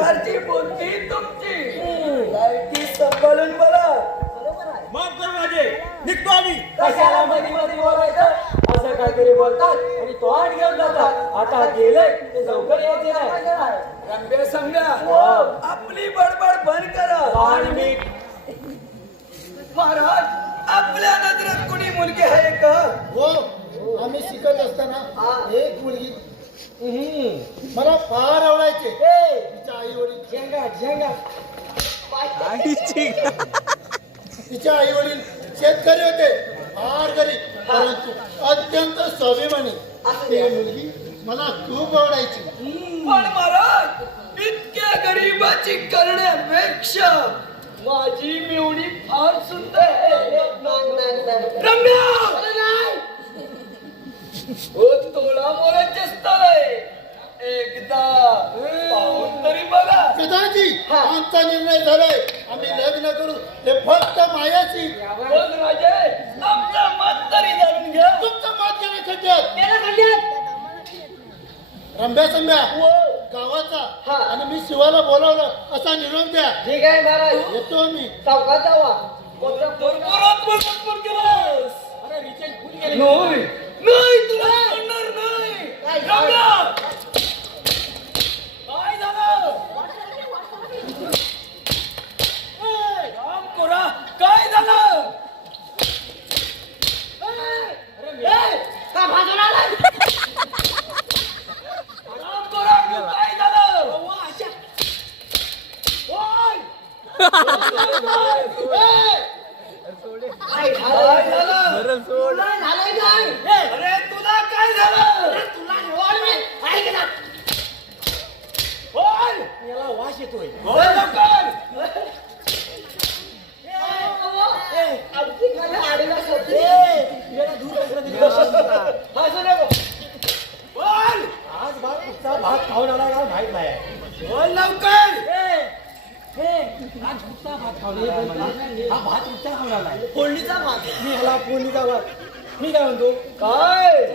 प्रकारची बुद्धी तुमची ती सांभाळून बोला. माफ कर माझे, निघतो आम्ही. कशाला मध्ये मध्ये बोलायचं असं काहीतरी बोलतात आणि तो आठ घेऊन जातात. आता गेले ते लवकर यायचे नाही. रंबे समजा आपली बडबड बंद करा. आणि मी महाराज आपल्या नजरेत कुणी मुलगी आहे का? हो, आम्ही शिकत असताना एक मुलगी मला फार आवडायचे. तिच्या आई वडील तिच्या आई वडील शेतकरी होते, फार गरीब परंतु अत्यंत स्वाभिमानी. ती मुलगी मला खूप आवडायची. पण महाराज इतक्या गरीबाची करण्यापेक्षा माझी मिवणी फार सुंदर आहे. रम्या ओ तोळा मोलाचे स्थळ आहे. एकदा पाहून तरी बघा. पिताजी, आमचा निर्णय झालाय. आम्ही लग्न करू, ते फक्त मायाशी. पण राजे आमचं मत तरी जाणून घ्या. तुमचं मत गेलं खड्ड्यात. रंब्या संब्या गावाचा आणि मी शिवाला बोलावलं असा निरोप द्या. ठीक आहे महाराज, येतो मी. चौकात जावा. नाही तुला सोडणार नाही. रम्या! काय झालं? राम कोरा काय झालं? राम कोरा काय झालं? काय झालं? अरे तुला काय झालं? बोल. याला वास येतोय. बोल लवकर. याला दूर कचरा दिली. हसू नको. बोल. आज कुठचा भात खाऊन आला का माहित नाही. बोल लवकर. आज कुठचा भात खाऊन आला? हा भात कुठचा खाऊन आलाय? फोडणीचा भात. मी ह्याला फोडणीचा भात. मी काय म्हणतो, काय